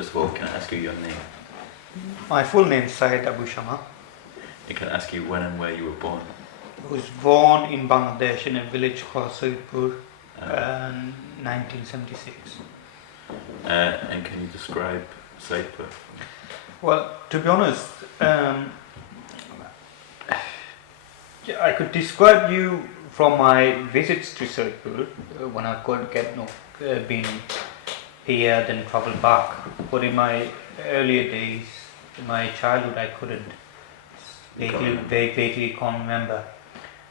first of all, can I ask you your name? My full name is Syed Abu Shama. And can I ask you when and where you were born? I was born in Bangladesh in a village called Syedpur Uh, in 1976. and can you describe Syedpur? Well, to be honest, I could describe you from my visits to Syedpur when I could get been here, then travel back. But in my earlier days, in my childhood, I couldn't. Vaguely can't remember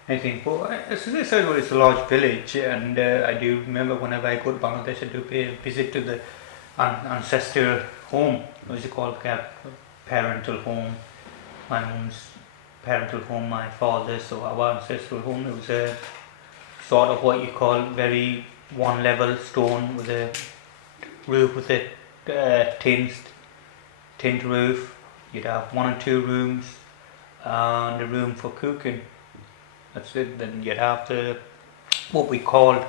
anything. But as I said, well, it's a large village, and I do remember whenever I go to Bangladesh, I do pay a visit to the ancestral home. What is it called? Parental home. My mum's parental home, my father's, so our ancestral home. It was a sort of what you call very one level stone with a roof with a tint roof. You'd have 1 or 2 rooms and a room for cooking. That's it. Then you'd have what we called,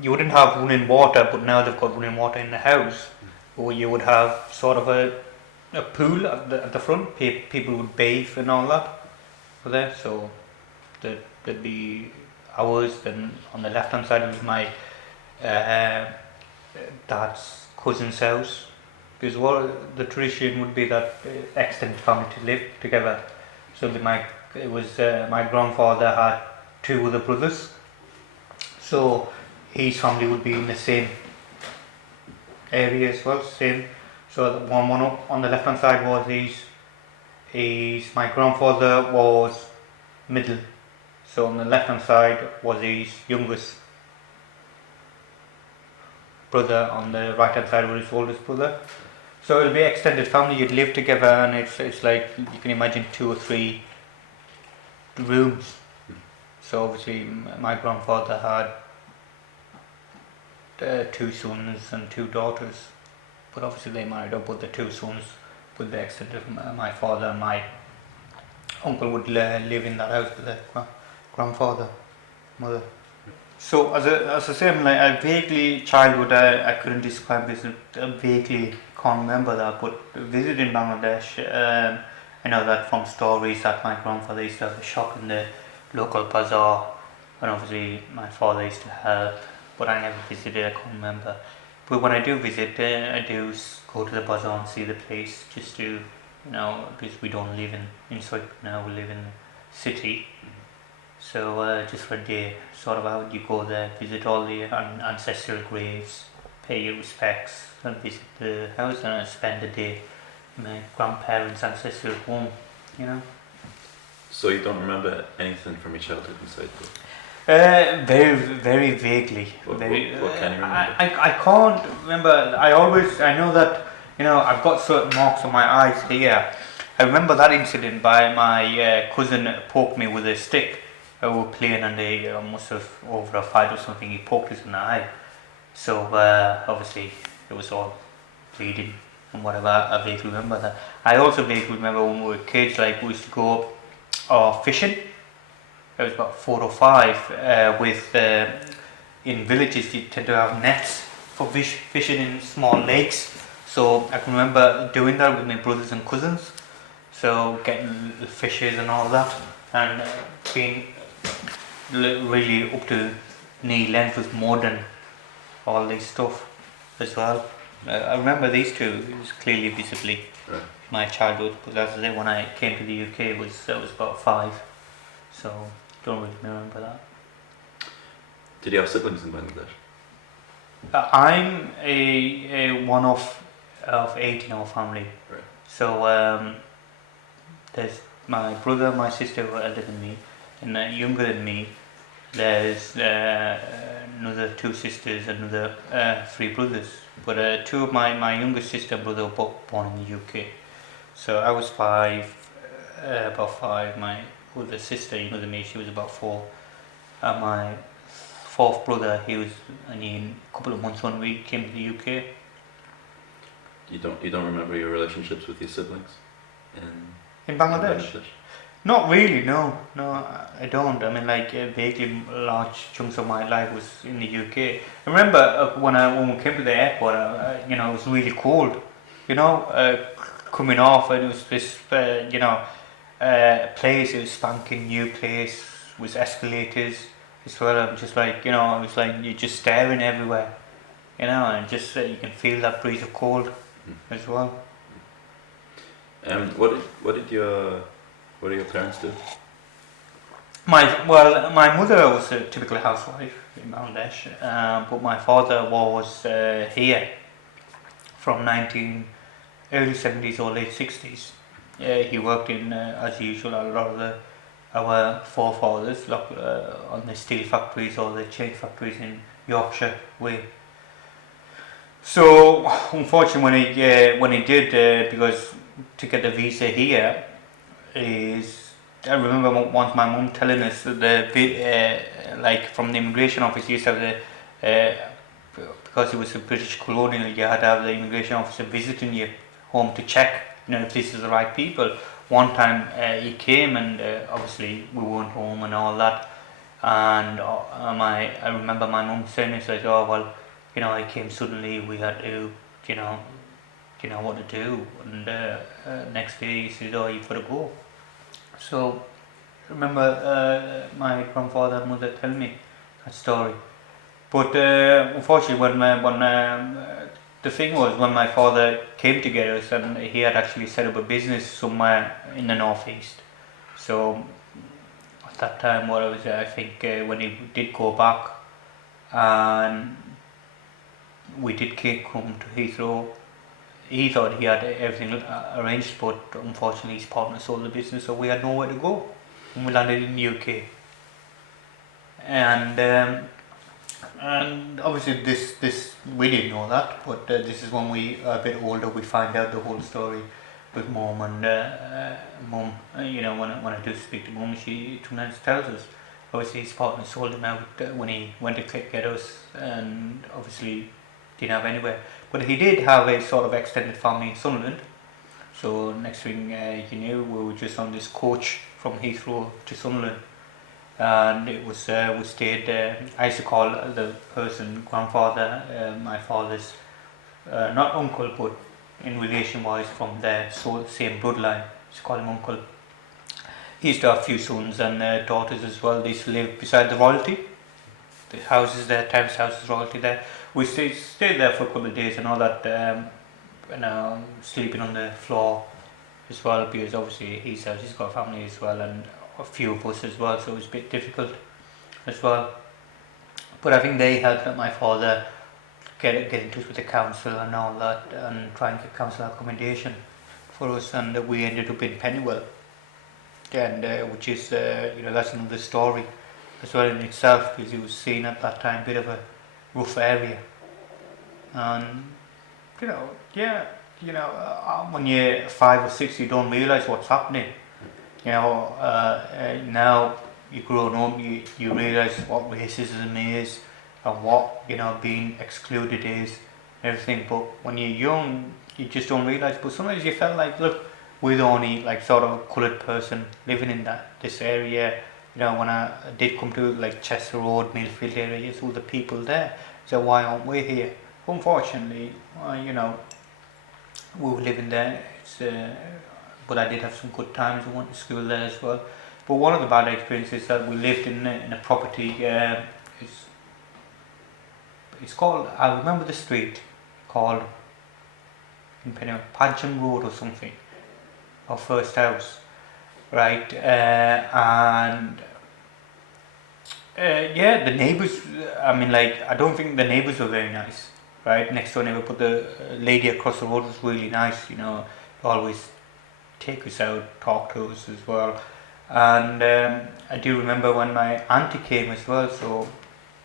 you wouldn't have running water, but now they've got running water in the house. Or you would have sort of a pool at the front. People would bathe and all that for there. So there'd be ours. Then on the left hand side was my dad's cousin's house. Because what the tradition would be that extended family to live together. So my grandfather had 2 other brothers. So his family would be in the same area as well, same. So the one up on the left hand side was my grandfather was middle. So on the left hand side was his youngest brother, on the right hand side was his oldest brother. So it'll be extended family, you'd live together, and it's like you can imagine 2 or 3 rooms. So obviously my grandfather had 2 sons and 2 daughters, but obviously they married up. But the 2 sons with the extended, my father and my uncle would live in that house with the grandfather, mother. So as I say, I'm like, I vaguely childhood, I couldn't describe this. I vaguely can't remember that, but visiting Bangladesh, I know that from stories that my grandfather used to have a shop in the local bazaar, and obviously my father used to help, but I never visited. I can't remember. But when I do visit, I do go to the bazaar and see the place, just to, because we don't live in Soit now, we live in the city. So just for a day, sort of how you go there, visit all the ancestral graves, pay your respects, and visit the house, and spend a day in my grandparents' ancestral home, So you don't remember anything from your childhood in Syedpur? Very, very vaguely. What can you remember? I can't remember. I know that, I've got certain marks on my eyes here. I remember that incident by my cousin poked me with a stick. We were playing, and they must have, over a fight or something, he poked us in the eye. So obviously it was all bleeding and whatever. I vaguely remember that. I also vaguely remember when we were kids, like we used to go fishing. It was about 4 or 5 with in villages you tend to have nets for fishing in small lakes. So I can remember doing that with my brothers and cousins. So getting the fishes and all that, and being really up to knee length with mud and all this stuff as well. I remember these 2. It was clearly visibly my childhood, but as I say, when I came to the UK, I was about 5, so don't really remember that. Did you have siblings in Bangladesh? I'm a one of 8 in our family. Right. So there's my brother, my sister who are elder than me, and younger than me. There's another 2 sisters, another 3 brothers. But 2 of my youngest sister and brother were both born in the UK. So I was 5, about 5. My older sister, younger than me, she was about 4. And my 4th brother, he was only a couple of months when we came to the UK. You don't remember your relationships with your siblings In Bangladesh? Not really, no, no, I don't. I mean, like vaguely large chunks of my life was in the UK. I remember when we came to the airport, it was really cold. You know, coming off, and it was this, place. It was spanking new place with escalators as well. I'm just like, it was like you're just staring everywhere. And just you can feel that breeze of cold as well. What did your parents do? My mother was a typical housewife in Bangladesh, but my father was here from 19 early 70s or late 60s. He worked in, as usual, a lot of our forefathers, like, on the steel factories or the chain factories in Yorkshire way. So unfortunately, when he did, because to get the visa here is, I remember once my mum telling us that like from the immigration office, you used to have because it was a British colonial, you had to have the immigration officer visiting your home to check, if this is the right people. One time he came and obviously we weren't home and all that, and I remember my mum saying, it's like, oh well, I came suddenly, we had to, you know, what to do, and next day he said, oh, you've got to go. So I remember my grandfather and mother telling me that story. But unfortunately, when the thing was, when my father came to get us, and he had actually set up a business somewhere in the northeast. So at that time, what I was, I think, when he did go back, and we did come to Heathrow, he thought he had everything arranged, but unfortunately his partner sold the business, so we had nowhere to go. And we landed in the UK, and obviously this we didn't know that, but this is when we are a bit older, we find out the whole story with mum, and mum, when I do speak to mum, she sometimes tells us. Obviously his partner sold him out when he went to get us, and obviously didn't have anywhere. But he did have a sort of extended family in Sunderland. So next thing you knew, we were just on this coach from Heathrow to Sunderland, and it was we stayed. I used to call the person grandfather, my father's not uncle, but in relation wise from their same bloodline. I used to call him uncle. He used to have a few sons and daughters as well. They used to live beside the royalty. The houses there, Times House is royalty there. We stayed there for a couple of days and all that, sleeping on the floor as well, because obviously he's got a family as well, and a few of us as well, so it was a bit difficult as well. But I think they helped my father get in touch with the council and all that, and try and get council accommodation for us, and we ended up in Pennywell, and which is that's another story as well in itself, because it was seen at that time a bit of a rough area, and when you're 5 or 6, you don't realise what's happening. Now you're grown up, you realise what racism is and what being excluded is, and everything. But when you're young, you just don't realise. But sometimes you felt like, look, we're the only sort of coloured person living in this area. When I did come to Chester Road, Millfield area, all the people there. So why aren't we here? Unfortunately, we were living there. But I did have some good times. I went to school there as well. But one of the bad experiences that we lived in a property. It's called. I remember the street called in Penny Pancham Road or something. Our first house, right? And the neighbours. I mean, I don't think the neighbours were very nice. Right, next door neighbour, but the lady across the road was really nice. Always take us out, talk to us as well. And I do remember when my auntie came as well. So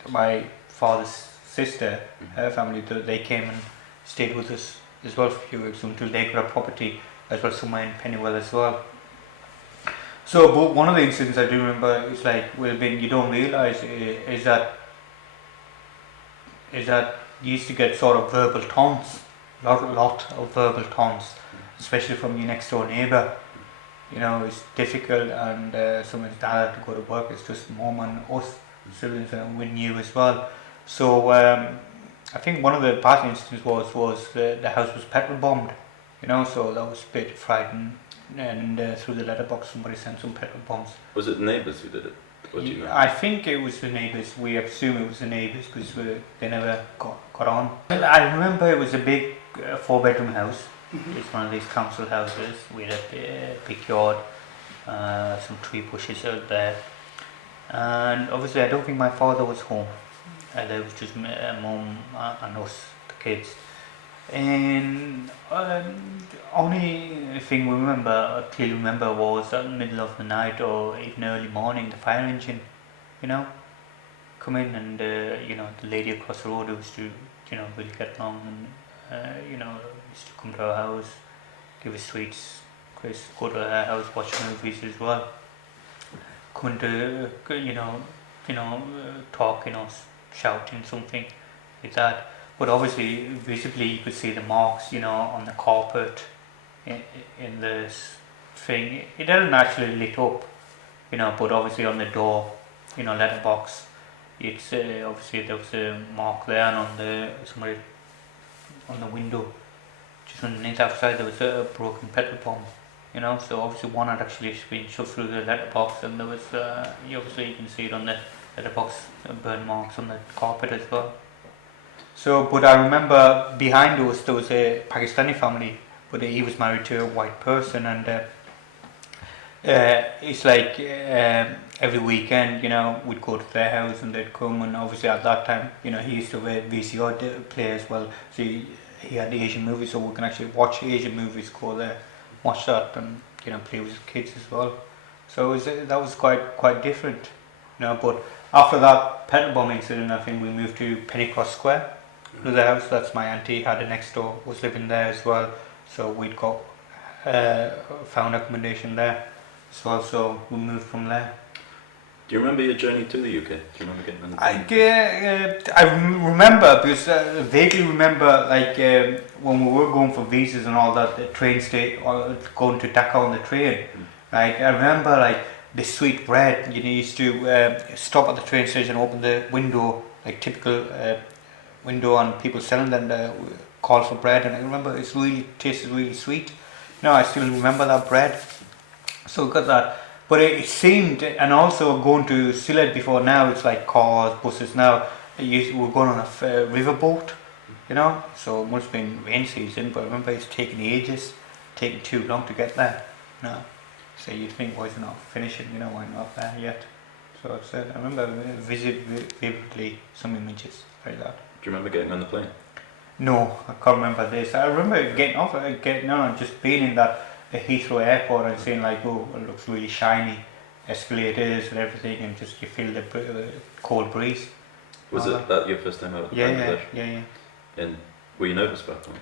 my father's sister, her family, they came and stayed with us as well for a few weeks until they got a property as well somewhere in Pennywell as well. So, but one of the incidents I do remember is you don't realise is that you used to get sort of verbal taunts, lot of verbal taunts, especially from your next door neighbour. it's difficult, and someone's dad had to go to work. It's just mom and us siblings, and we knew as well. So I think one of the past instances was the house was petrol bombed, so that was a bit frightening. And through the letterbox, somebody sent some petrol bombs. Was it the neighbours who did it? What do you know? I think it was the neighbours. We assume it was the neighbours because they never got on. Well, I remember it was a big 4-bedroom house. It's one of these council houses with a big yard, some tree bushes out there. And obviously, I don't think my father was home. There was just mum and us, the kids. And only thing clearly remember, was at the middle of the night or even early morning, the fire engine, come in, and the lady across the road used to, really get along, and used to come to our house, give us sweets, Chris, go to her house, watch movies as well, come to, talk, shouting something like that. But obviously, visibly, you could see the marks, on the carpet, in this thing. It hadn't actually lit up, but obviously on the door, letterbox, it's obviously there was a mark there, and on the window, just underneath outside, there was a broken petrol bomb, so obviously one had actually been shoved through the letterbox, and there was, obviously you can see it on the letterbox, burn marks on the carpet as well. So, but I remember behind us there was a Pakistani family, but he was married to a white person, and it's like every weekend, we'd go to their house and they'd come, and obviously at that time, he used to have a VCR player as well, so he had Asian movies, so we can actually watch Asian movies, go there, watch that, and play with his kids as well. So that was quite different, But after that petrol bomb incident, I think we moved to Pennycross Square. The house that's my auntie had a next door, was living there as well, so we'd got found accommodation there as well, so we moved from there. Do you remember your journey to the UK? Do you remember getting on the plane? I remember, because vaguely remember, like when we were going for visas and all that, the train stay, or going to Dhaka on the train, right? I remember like the sweet bread, you used to stop at the train station, open the window, like typical window, and people selling them, call for bread, and I remember it tasted really sweet. I still remember that bread. So we got that. But it seemed, and also going to Sylhet before, now it's like cars, buses now. We're going on a river boat, so it must have been rain season, but I remember it's taking ages, taking too long to get there. So you'd think, why is it not finishing, why not there yet? So I remember vividly some images like that. Do you remember getting on the plane? No, I can't remember this. I remember getting off, just being in that Heathrow airport and saying like, oh, it looks really shiny, escalators and everything, and just you feel the cold breeze. Was that your first time out of Bangladesh? Yeah. And were you nervous back then?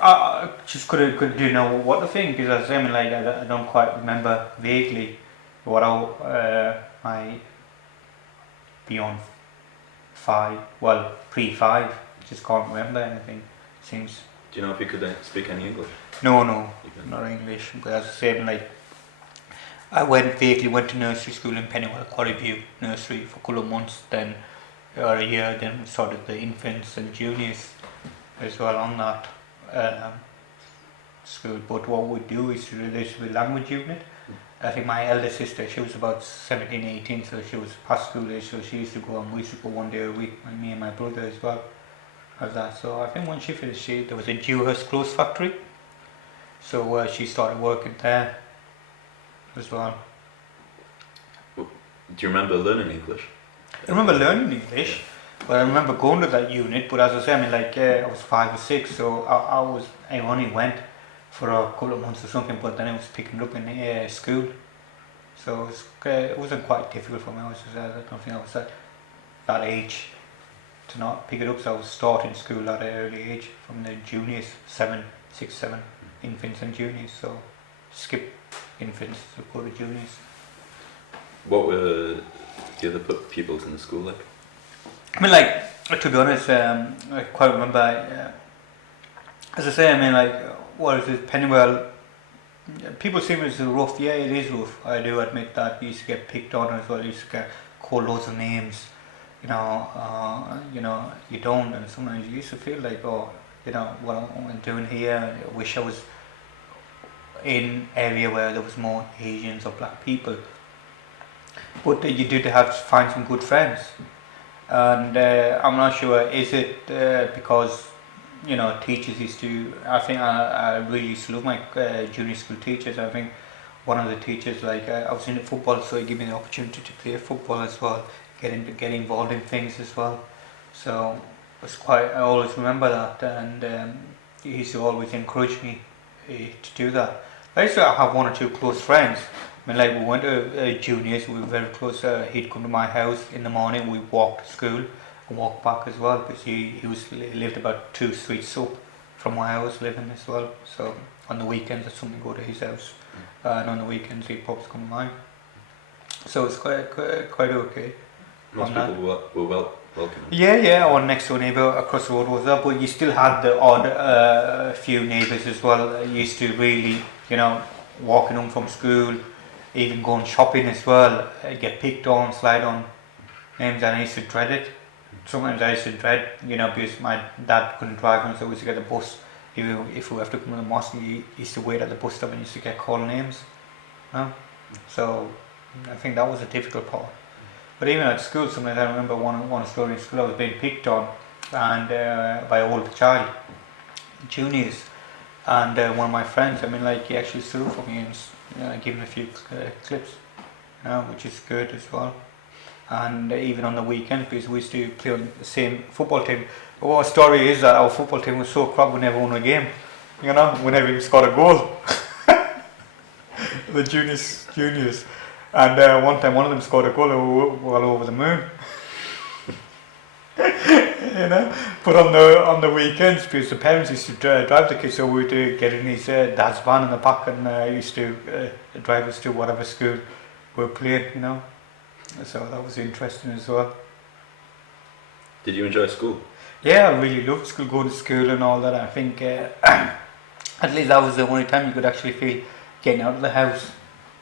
I just couldn't know what to think, because I don't quite remember vaguely what my beyond 5, well, pre-5, just can't remember anything, seems. Do you know if you could speak any English? No, not English, but as I said, I vaguely went to nursery school in Pennywell, Quarryview nursery for a couple of months, then or a year, then started the infants and juniors as well on that school. But what we do is there's a language unit. I think my elder sister, she was about 17, 18, so she was past school age, so she used to go, and we used to go one day a week, and me and my brother as well, as that. So I think when she finished, there was a Dewhurst clothes factory, so she started working there as well. Do you remember learning English? I remember learning English, but I remember going to that unit, but as I say, I was 5 or 6, so I only went for a couple of months or something, but then I was picking it up in school, so it wasn't quite difficult for me. I don't think I was at that age to not pick it up, so I was starting school at an early age, from the juniors, 6, 7, infants and juniors, so skip infants to go to juniors. What were the other pupils in the school like? To be honest, I quite remember, as I say, what is it, Pennywell People say it's rough. Yeah, it is rough. I do admit that. You used to get picked on as well. You used to get called loads of names. You don't, and sometimes you used to feel like, oh, what am I doing here? I wish I was in area where there was more Asians or black people. But you did have to find some good friends, and I'm not sure. Is it because teachers used to? I really used to love my junior school teachers. I think one of the teachers, like I was into football, so he gave me the opportunity to play football as well, get involved in things as well. So it's quite. I always remember that, and he used to always encourage me to do that. I used to have one or two close friends. I mean, like we went to juniors, we were very close. He'd come to my house in the morning. We walked to school and walked back as well, because he lived about 2 streets up from where I was living as well. So on the weekends, I'd something go to his house, and on the weekends he'd probably come to mine. So it's quite okay. Most people were welcome. Yeah, our next door neighbour across the road was there, but you still had the odd few neighbours as well. You used to really, walking home from school, even going shopping as well, get picked on, slide on names, and I used to dread it. Sometimes I used to dread, because my dad couldn't drive, and so we used to get the bus. If we have to come to the mosque, he used to wait at the bus stop and used to get called names. So I think that was a difficult part. But even at school, sometimes I remember one story in school. I was being picked on, and by an older child, juniors, and one of my friends. I mean, like he actually stood up for me and gave him a few clips, which is good as well. And even on the weekends, because we used to play on the same football team. But what story is that our football team was so crap we never won a game. We never even scored a goal. The juniors. And one time, one of them scored a goal, and we were all over the moon. But on the weekends, because the parents used to drive the kids, so we'd get in his dad's van in the back, and used to drive us to whatever school we were playing. So that was interesting as well. Did you enjoy school? Yeah, I really loved school, going to school and all that. I think at least that was the only time you could actually feel getting out of the house.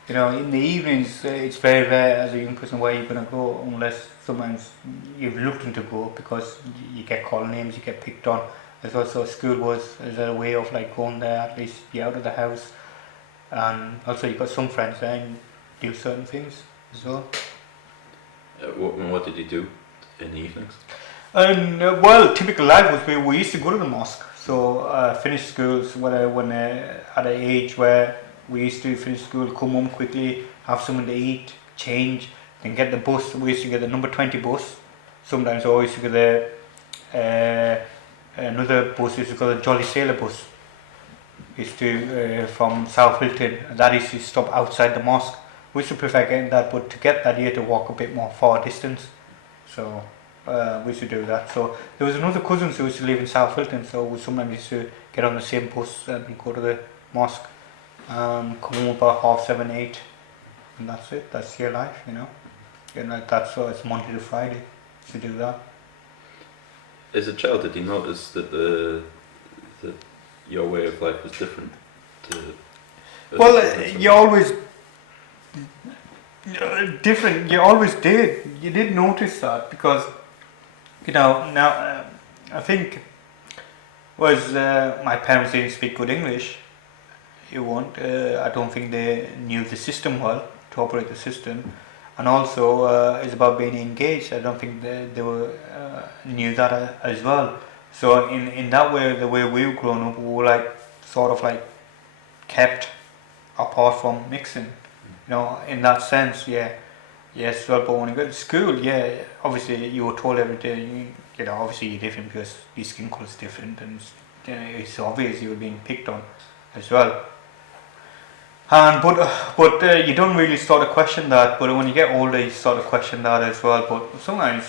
In the evenings, it's very rare as a young person where you're going to go, unless sometimes you're reluctant to go because you get called names, you get picked on. As also school was as a way of like going there, at least be out of the house. And also you got some friends there and do certain things as well. What did you do in the evenings? And typical life was we used to go to the mosque. So finished schools when at an age where we used to finish school, come home quickly, have something to eat, change, then get the bus. We used to get the number 20 bus. Sometimes I always used to get another bus, used to go the Jolly Sailor bus. Used to from South Hilton. That used to stop outside the mosque. We used to prefer getting that, but to get that you had to walk a bit more far distance. So we used to do that. So there was another cousin who used to live in South Hilton, so we sometimes used to get on the same bus and go to the mosque. Come home about 7:30, 8, and that's it. That's your life, that's it's Monday to Friday to do that. As a child, did you notice that that your way of life was different to? You always different. You always did. You did notice that because now I think was my parents didn't speak good English. I don't think they knew the system well to operate the system, and also it's about being engaged. I don't think they were knew that as well. So in that way, the way we were growing up, we were like sort of like kept apart from mixing. In that sense, yeah. Yes, well, but when you go to school, yeah, obviously you were told every day. Obviously you're different because your skin color is different, and it's obvious you were being picked on as well. And but you don't really start to question that. But when you get older, you start to question that as well. But sometimes,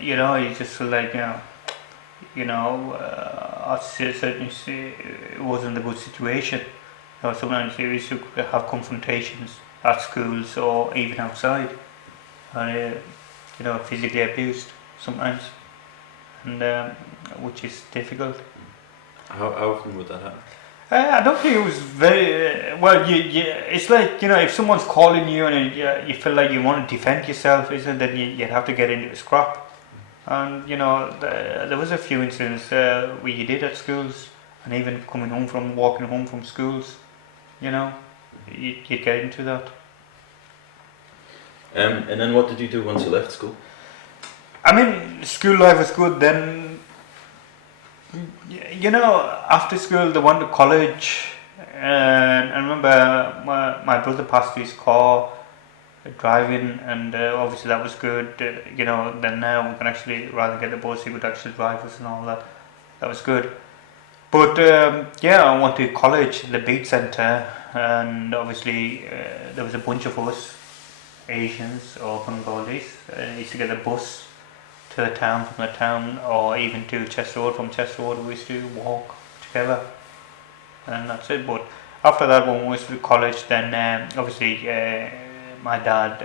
you just feel like I certainly see it wasn't a good situation. Sometimes you used to have confrontations at schools or even outside, and physically abused sometimes, and which is difficult. How often would that happen? I don't think it was very well. It's like if someone's calling you and you feel like you want to defend yourself, isn't then you'd have to get into a scrap. And there was a few incidents where you did at schools, and even walking home from schools, you know, you'd get into that. And then what did you do once you left school? I mean, school life was good. Then, after school, they went to college, and I remember my brother passed his car driving, and obviously that was good. Then now we can actually, rather than get the bus, he would actually drive us and all that. That was good. But I went to college, the Beat Centre, and obviously there was a bunch of us, Asians or Bengalis. Used to get a bus to the town from the town, or even to Chester Road. From Chester Road, we used to walk together, and that's it. But after that, when we went to college, then obviously my dad,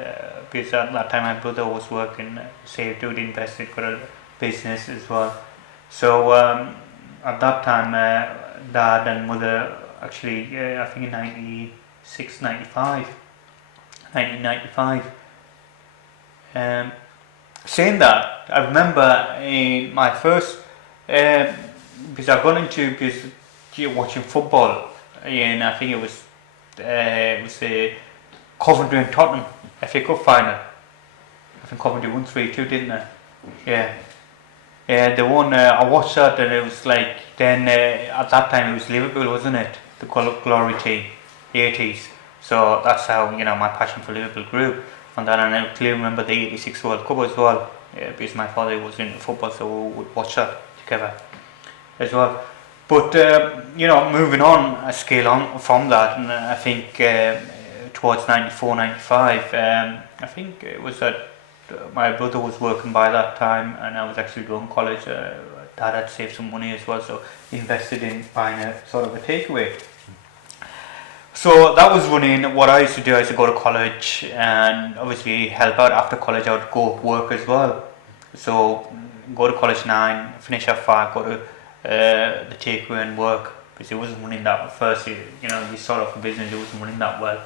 because at that time my brother was working, saved, did invested, got a business as well. So at that time, dad and mother actually, I think in 1995. Saying that, I remember in my first, because I've gone into watching football, and I think it was the Coventry and Tottenham FA Cup final. I think Coventry won 3-2, didn't they? Yeah. Yeah, they won. I watched that, and it was like then at that time it was Liverpool, wasn't it? The glory team, the 80s. So that's how my passion for Liverpool grew. And then I clearly remember the 86 World Cup as well, because my father was into football, so we would watch that together as well. But moving on, I scale on from that, and I think towards 94, 95, I think it was that my brother was working by that time, and I was actually going to college. Dad had saved some money as well, so invested in buying a sort of a takeaway. So that was running. What I used to do, I used to go to college and obviously help out. After college, I would go work as well. So go to college 9, finish at 5, go to the takeaway and work, because it wasn't running that first. This sort of business, it wasn't running that well.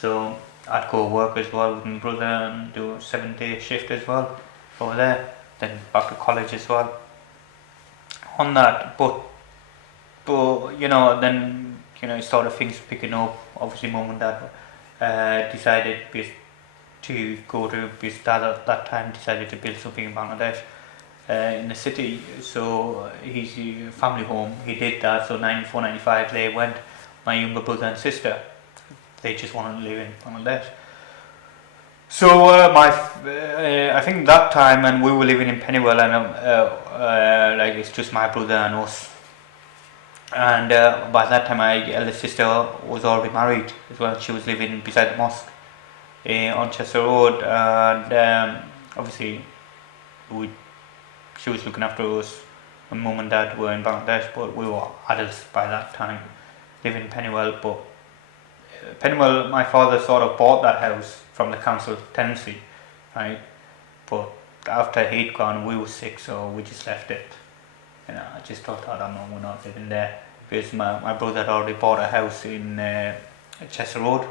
So I'd go work as well with my brother and do a 7-day shift as well over there. Then back to college as well. On that, but then. Sort of things picking up. Obviously, mum and dad decided to go to, because dad at that time decided to build something in Bangladesh in the city. So his family home, he did that. So 94, 95, they went. My younger brother and sister, they just wanted to live in Bangladesh. So I think that time, and we were living in Pennywell, and like it's just my brother and us. And by that time, my eldest sister was already married as well. She was living beside the mosque on Chester Road, and obviously she was looking after us. My mum and dad were in Bangladesh, but we were adults by that time, living in Pennywell. But Pennywell, my father sort of bought that house from the council tenancy, right? But after he'd gone, we were sick, so we just left it. I just thought, we're not living there, because my brother had already bought a house in Chester Road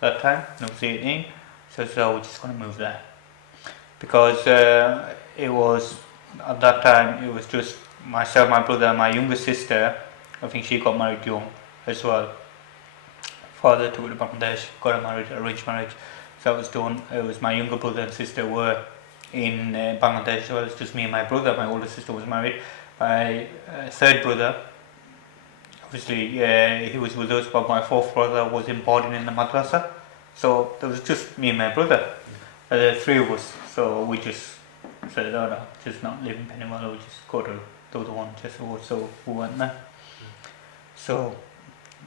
that time, when I was 18, so we're just going to move there, because it was, at that time, it was just myself, my brother and my younger sister. I think she got married young as well. Father took her to Bangladesh, got married, arranged marriage, so that was done. It was my younger brother and sister were in Bangladesh as well. It's just me and my brother. My older sister was married. My third brother, obviously, he was with us, but my fourth brother was in boarding in the madrasa. So there was just me and my brother, three of us. So we just said, just not live in Pennywell, we'll just go to the other one, Chester Road. So we went there. So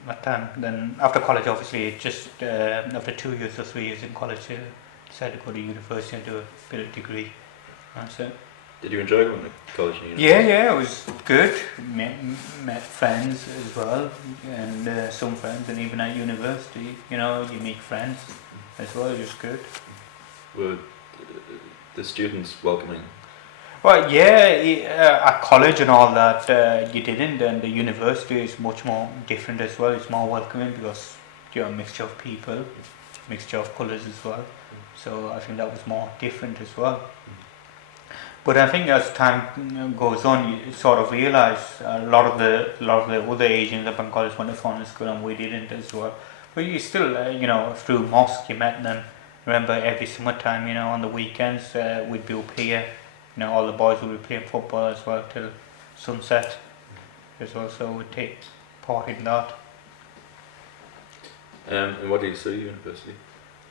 that time, then after college, obviously, just after 2 years or 3 years in college, decided to go to university and do a bit of degree. That's it. Did you enjoy going to college and university? Yeah, it was good. Met friends as well, and some friends, and even at university, you make friends as well. It was good. Were the students welcoming? Well, yeah, at college and all that, you didn't, and the university is much more different as well. It's more welcoming because you're a mixture of people, mixture of colours as well. So I think that was more different as well. But I think as time goes on, you sort of realise a lot of the other Asians and Bengalis went to foreign school and we didn't as well. But you still, through mosque you met them. Remember every summertime, on the weekends we'd be up here. All the boys would be playing football as well till sunset as well. So we'd take part in that. And what did you study at university?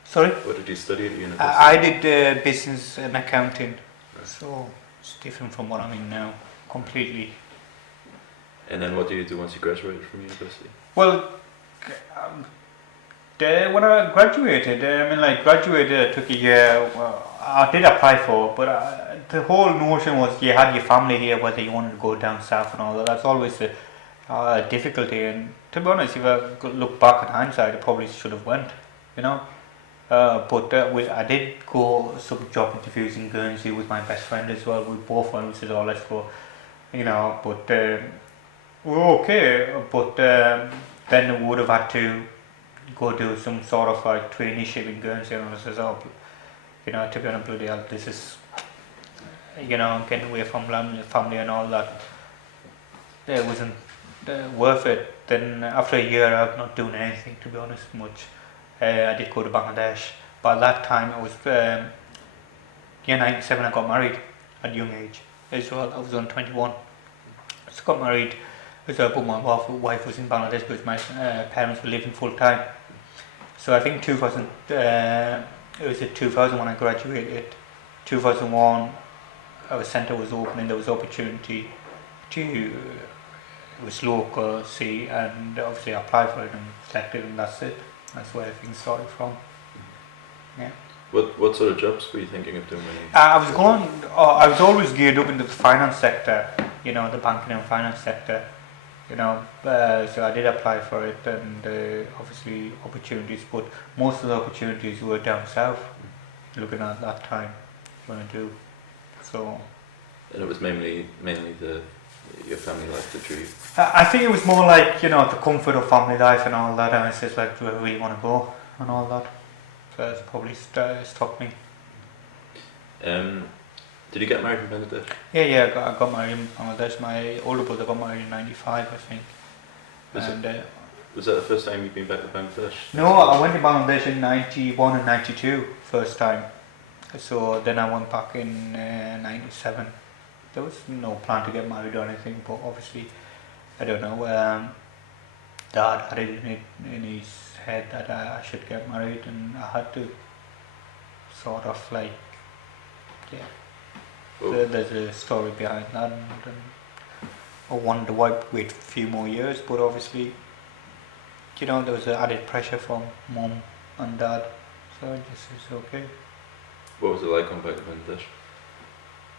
Sorry, What did you study at university? I did business and accounting, so it's different from what I'm in now, completely. And then what did you do once you graduated from university? Well, um, when I graduated, graduated, took a year. Well, I did apply for, but the whole notion was you had your family here, whether you wanted to go down south and all that. That's always the difficulty. And to be honest, if I look back at hindsight, I probably should have went, you know. But I did go some job interviews in Guernsey with my best friend as well. We both went, we said, oh, let's go, but we were okay. But then we would have had to go do some sort of like traineeship in Guernsey, and I says, oh, to be honest, bloody hell, this is, getting away from family and all that. It wasn't worth it. Then after a year, I've not done anything, to be honest, much. I did go to Bangladesh, but at that time I was, year 97, I got married at a young age as well. I was on 21. So got married as well, but my wife was in Bangladesh because my parents were living full time. So I think 2000, it was at 2000 when I graduated. 2001, our centre was opening, there was opportunity to, it was local, see, and obviously I applied for it and selected, and that's it. That's where everything started from. Yeah. What sort of jobs were you thinking of doing? I was always geared up into the finance sector, the banking and finance sector, so I did apply for it, and obviously opportunities, but most of the opportunities were down south, looking at that time, when I do, so. And it was mainly your family life that drew you? I think it was more like, the comfort of family life and all that, and it's just like, do I really want to go, and all that. So that's probably stopped me. Did you get married in Bangladesh? Yeah, I got married in Bangladesh. My older brother got married in 95, I think. Was that the first time you've been back to Bangladesh? No, I went to Bangladesh in 91 and 92, first time. So then I went back in 97. There was no plan to get married or anything, but obviously, I don't know, Dad had it in his head that I should get married, and I had to sort of like, yeah. There's a story behind that, and I wanted to wait a few more years, but obviously, there was added pressure from Mum and Dad, so I just it's okay. What was it like going back to Bangladesh?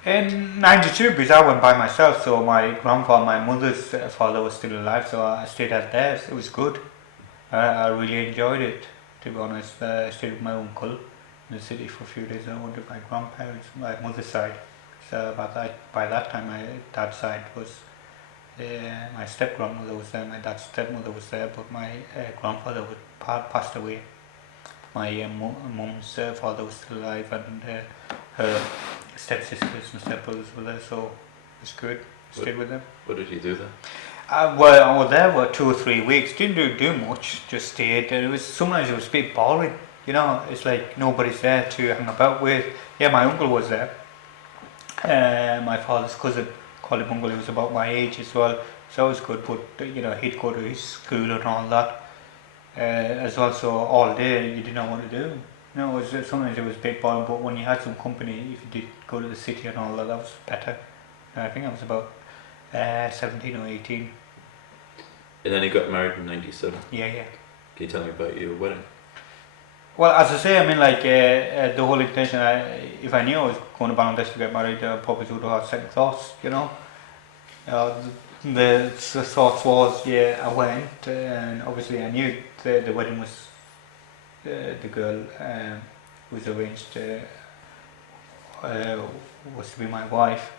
In 92, because I went by myself, so my grandfather, my mother's father was still alive, so I stayed at theirs. It was good. I really enjoyed it, to be honest. I stayed with my uncle in the city for a few days. I went with my grandparents, my mother's side. So by that time, my dad's side was, my step-grandmother was there, my dad's stepmother was there, but my grandfather passed away. My mum's father was still alive, and her stepsisters and stepbrothers were there, so it was good. Stayed with them. What did you do there? Well, I was there for 2 or 3 weeks. Didn't do much. Just stayed. Sometimes it was a bit boring. It's like nobody's there to hang about with. Yeah, my uncle was there. My father's cousin, called him uncle. He was about my age as well, so it was good. But he'd go to his school and all that as well. So all day you didn't know what to do. Sometimes it was a bit boring, but when you had some company, if you did go to the city and all that, that was better. I think I was about 17 or 18. And then you got married in 97? Yeah. Can you tell me about your wedding? Well, as I say, the whole intention, if I knew I was going to Bangladesh to get married, I probably would have had second thoughts, The thoughts was, I went, and obviously I knew the wedding was, the girl was arranged was to be my wife.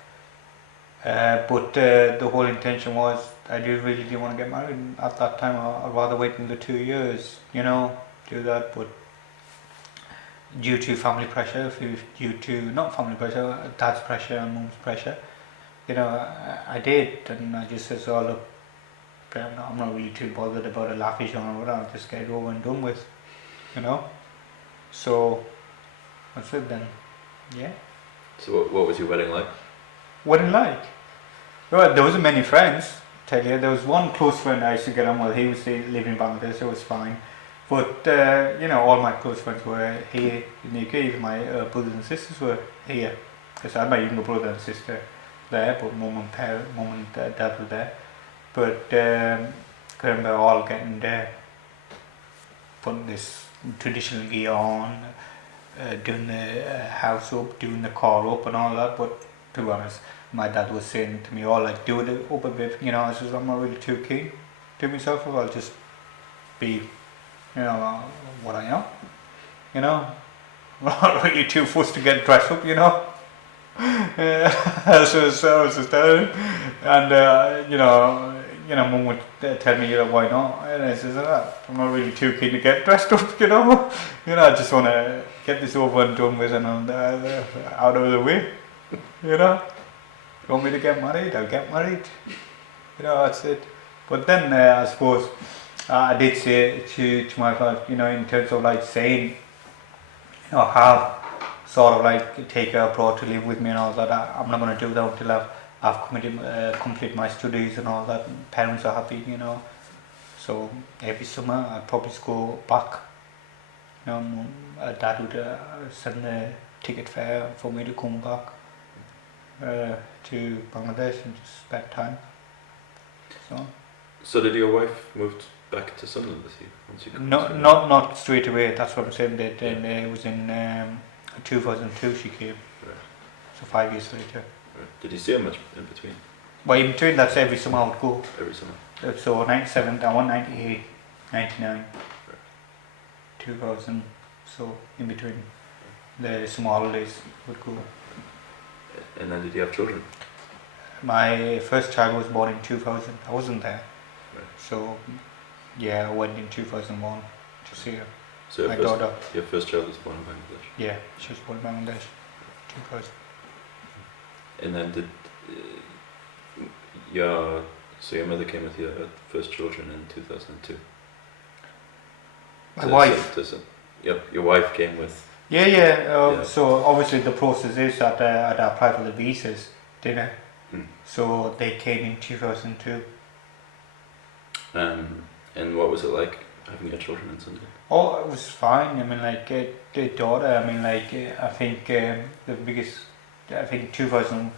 But the whole intention was I really didn't want to get married at that time. I'd rather wait another 2 years, do that. But due to family pressure, due to not family pressure, dad's pressure and mum's pressure, I did, and I just said, "Oh look, I'm not really too bothered about a lavish or whatever. I'll just get it over and done with, you know." So that's it then. Yeah. So what was your wedding like? What did like? Well, there wasn't many friends. Tell you, there was one close friend I used to get on with. He was living in Bangladesh, so it was fine. But all my close friends were here in the UK. Even my brothers and sisters were here. Because I had my younger brother and sister there, but mum and dad were there. But I remember all getting there, putting this traditional gear on, doing the house up, doing the car up, and all that. But to be honest, my dad was saying to me, "Oh, like do it up a bit." I says, "I'm not really too keen to myself. I'll just be, what I am. I'm not really too fussed to get dressed up, so I was just telling him, and mum would tell me, why not? And I says, I'm not really too keen to get dressed up, I just want to get this over and done with and out of the way, You want me to get married? I'll get married. That's it. But then I suppose I did say to my wife, in terms of like saying, have sort of like take her abroad to live with me and all that. I'm not going to do that until I've completed my studies and all that. Parents are happy, So every summer I'd probably go back. Dad would send the ticket fare for me to come back to Bangladesh and just spend time. So did your wife move back to Sunderland with you once you come? Not straight away. That's what I'm saying. That it was in 2002 she came. Right. So 5 years later. Right. Did you see her much in between? Well, in between that's every summer I would go. Every summer. So 97, I won 98, 99, right. 2000. So in between the summer holidays would go. And then did you have children? My first child was born in 2000. I wasn't there. Right. So yeah, I went in 2001 to see her. So my daughter. Your first child was born in Bangladesh? Yeah, she was born in Bangladesh. 2000. And then did your mother came with your first children in 2002? My wife. Yep, your wife came with. Yeah. So obviously the process is that I'd apply for the visas, didn't I? So they came in 2002. And what was it like having your children in Sunderland? Oh, it was fine. I mean, like the daughter. I mean, like I think the biggest. I think 2000,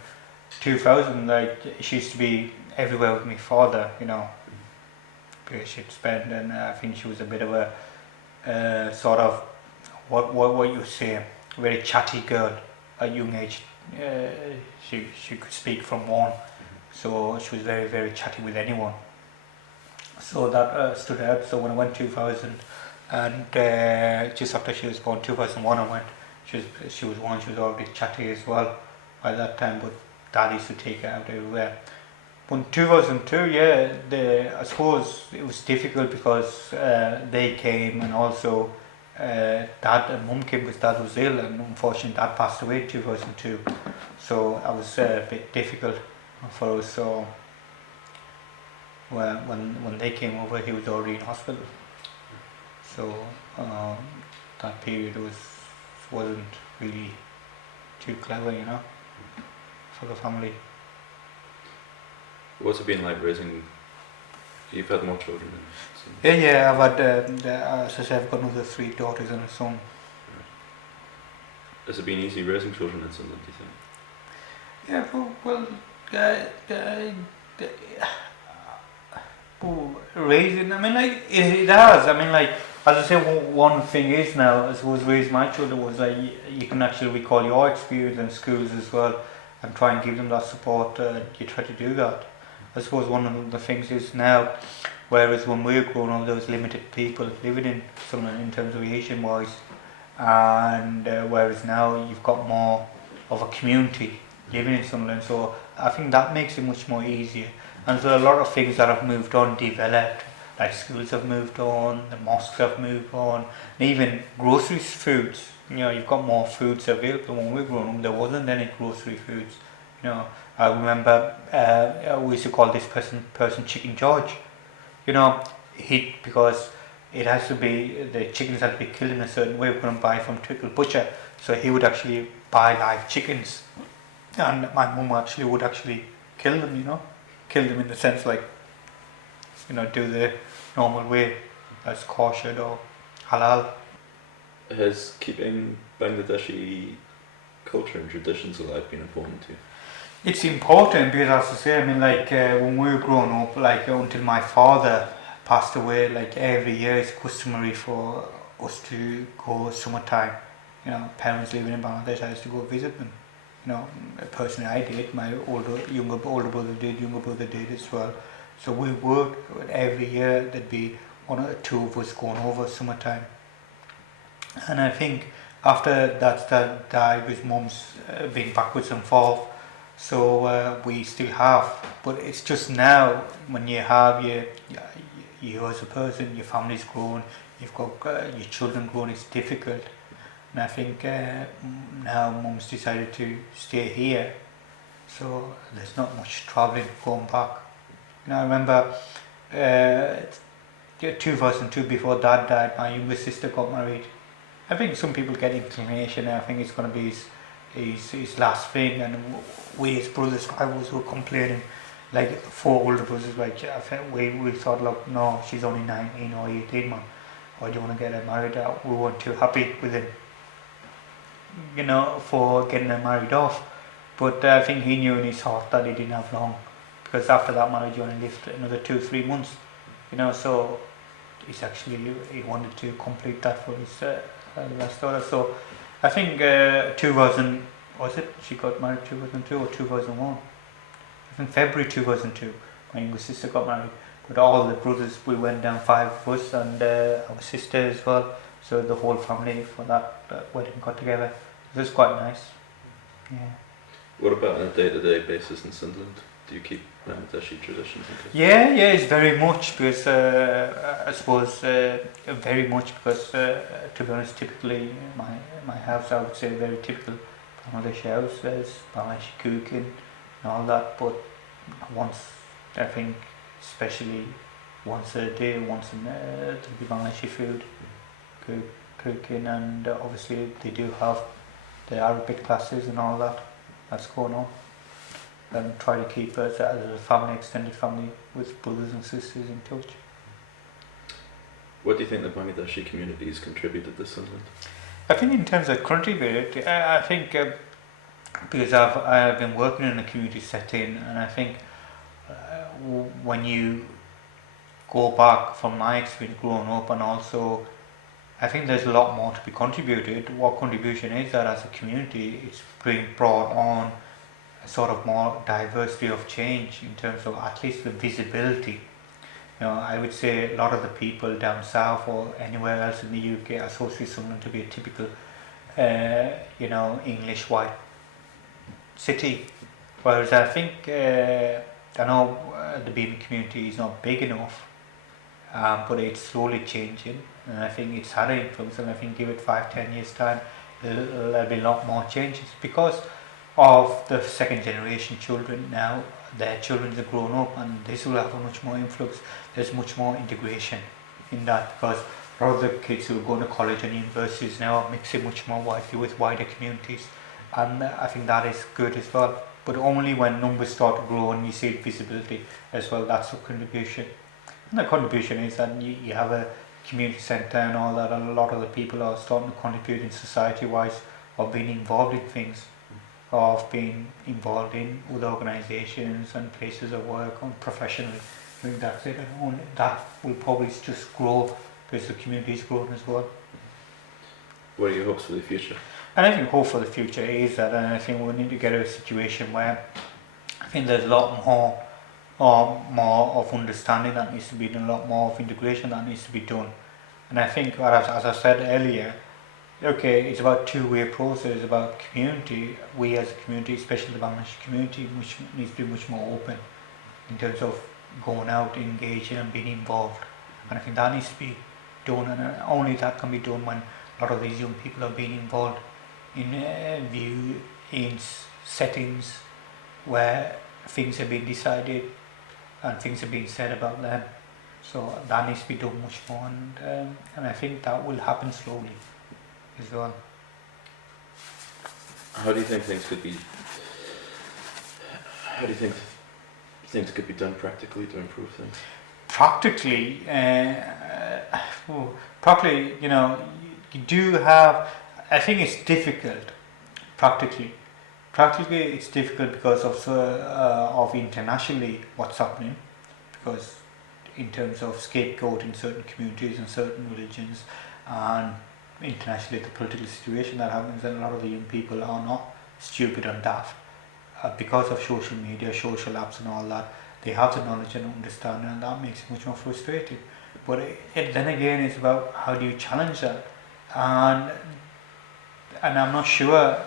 like she used to be everywhere with my father. Because she'd spend, and I think she was a bit of a sort of what you say, a very chatty girl at young age. She could speak from one, so she was very, very chatty with anyone. So that stood out. So when I went 2000, and just after she was born, 2001, I went. She was one. She was already chatty as well by that time. But Dad used to take her out everywhere. But in 2002, I suppose it was difficult because they came, and also Dad and Mum came because Dad was ill, and unfortunately Dad passed away in 2002. So that was a bit difficult for us. So when they came over, he was already in hospital. So that period wasn't really too clever, for the family. What's it been like raising? You've had more children. Yeah. I've had, as I said, I've got another 3 daughters and a son. Right. Has it been easy raising children in Sunderland, do you think? Raising, I mean, like, it has. I mean, like, as I say, one thing is now, I suppose, raising my children was like, you can actually recall your experience in schools as well and try and give them that support. You try to do that. I suppose one of the things is now, whereas when we were growing up, there was limited people living in Sunderland in terms of Asian wise, and whereas now you've got more of a community living in Sunderland. So I think that makes it much more easier. And so a lot of things that have moved on, developed, like schools have moved on, the mosques have moved on, and even groceries, foods. You've got more foods available. When we were growing up, there wasn't any grocery foods. I remember we used to call this person Chicken George. He because it has to be the chickens have to be killed in a certain way. We couldn't buy from typical butcher, so he would actually buy live chickens, and my mum actually would actually kill them. Kill them in the sense like do the normal way, that's kosher or halal. Has keeping Bangladeshi culture and traditions alive been important to you? It's important because, as I say, I mean, like when we were growing up, like until my father passed away, like every year it's customary for us to go summertime. Parents living in Bangladesh, I used to go visit them. Personally, I did. My older brother did, younger brother did as well. So we worked every year. There'd be one or two of us going over summertime. And I think after that died, with mum's been backwards and forth. So we still have, but it's just now when you have you as a person, your family's grown, you've got your children grown, it's difficult. And I think now mum's decided to stay here, so there's not much travelling going back. I remember 2002, before dad died, my younger sister got married. I think some people get inclination. I think it's going to be his last thing, and we his brothers, I was were complaining, like 4 older brothers, like I think we thought, look, no, she's only 19 or 18, man. Why do you want to get her married? We weren't too happy with it, for getting her married off. But I think he knew in his heart that he didn't have long, because after that marriage he only lived another 2-3 months. So he wanted to complete that for his last daughter. So I think 2000, was it? She got married 2002 or 2001? I think February 2002. My younger sister got married. With all the brothers, we went down, 5 of us, and our sister as well. So the whole family for that wedding got together. It was quite nice. Yeah. What about on a day-to-day basis in Sunderland? Do you keep Bangladeshi traditions in place? Yeah, it's very much because I suppose very much because to be honest, typically my house, I would say very typical Bangladeshi house. There's Bangladeshi cooking and all that, but once, I think, especially once a day, once in there'll be Bangladeshi food cooking, and obviously they do have the Arabic classes and all that. That's going on. And try to keep us as a family, extended family, with brothers and sisters in touch. What do you think the Bangladeshi community has contributed to Sunderland? I think in terms of contributed, I think because I've been working in a community setting, and I think when you go back from my experience growing up, and also I think there's a lot more to be contributed. What contribution is that as a community, it's being brought on sort of more diversity of change in terms of at least the visibility. I would say a lot of the people down south or anywhere else in the UK associate Sunderland to be a typical, English white city. Whereas I think, I know the Beaming community is not big enough, but it's slowly changing, and I think it's had an influence, and I think give it 5-10 years time, there'll be a lot more changes because of the second generation children now. Their children have grown up, and this will have a much more influx. There's much more integration in that, because a lot of the kids who are going to college and universities now are mixing much more widely with wider communities, and I think that is good as well. But only when numbers start to grow and you see visibility as well, that's a contribution. And the contribution is that you have a community centre and all that, and a lot of the people are starting to contribute in society wise, or being involved in things, of being involved in other organisations and places of work and professionally. I think that's it, and that will probably just grow because the community is growing as well. What are your hopes for the future? And I think hope for the future is that, and I think we need to get a situation where I think there's a lot more of understanding that needs to be done, a lot more of integration that needs to be done. And I think, as I said earlier, okay, it's about two-way process, about community. We as a community, especially the Bangladeshi community, which needs to be much more open in terms of going out, engaging and being involved. And I think that needs to be done, and only that can be done when a lot of these young people are being involved in settings where things have been decided and things have been said about them. So that needs to be done much more, and I think that will happen slowly as well. How do you think things could be? How do you think things could be done practically to improve things? Practically, you do have. I think it's difficult. Practically, it's difficult because of internationally what's happening. Because in terms of scapegoating certain communities and certain religions, and internationally the political situation that happens, and a lot of the young people are not stupid and daft. Because of social media, social apps and all that, they have the knowledge and understanding, and that makes it much more frustrating. But then again, it's about how do you challenge that, and I'm not sure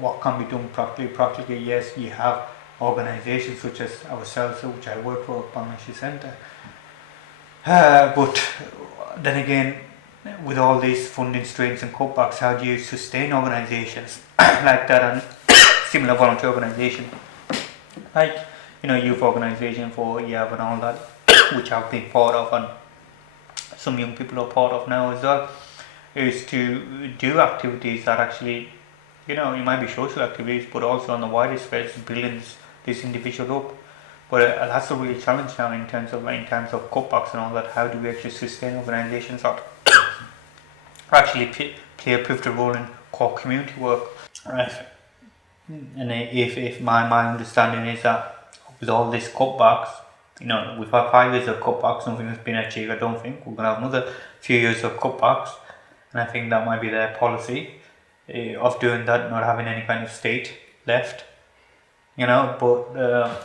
what can be done practically. Practically, yes, you have organisations such as ourselves, which I work for, Bangladeshi Centre. But then again, with all these funding strains and cutbacks, how do you sustain organisations like that and similar volunteer organisations, like youth organisation for YAV and all that, which I've been part of, and some young people are part of now as well, is to do activities that actually, it might be social activities, but also on the wider space, builds this individual up. But that's a real challenge now in terms of cutbacks and all that. How do we actually sustain organisations that actually play a pivotal role in core community work? Right. And if my understanding is that with all these cutbacks, we've had 5 years of cutbacks, nothing has been achieved. I don't think we're going to have another few years of cutbacks, and I think that might be their policy of doing that, not having any kind of state left. But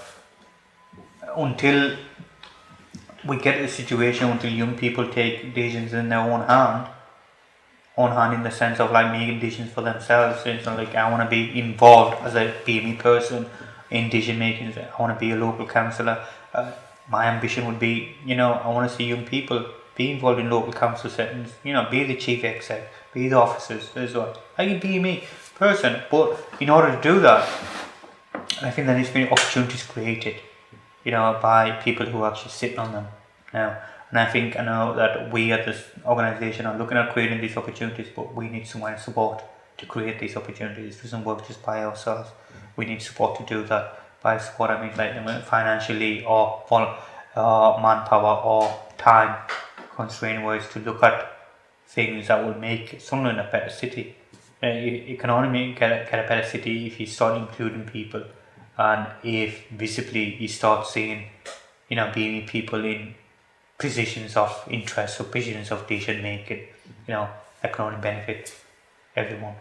until we get a situation, until young people take decisions in their own hand in the sense of like making decisions for themselves. It's not like I want to be involved as a BME person in decision making. I want to be a local councillor. My ambition would be, I want to see young people be involved in local council settings. Be the chief exec, be the officers as well. I can be me person, but in order to do that, I think there needs to be opportunities created, by people who are actually sitting on them now. And I know that we at this organisation are looking at creating these opportunities, but we need some kind of support to create these opportunities. It doesn't work just by ourselves. We need support to do that. By support, I mean like financially or manpower or time constrained ways to look at things that will make Sunderland a better city. You can only get a better city if you start including people, and if visibly you start seeing, being people in positions of interest or positions of decision making, that can only benefit everyone.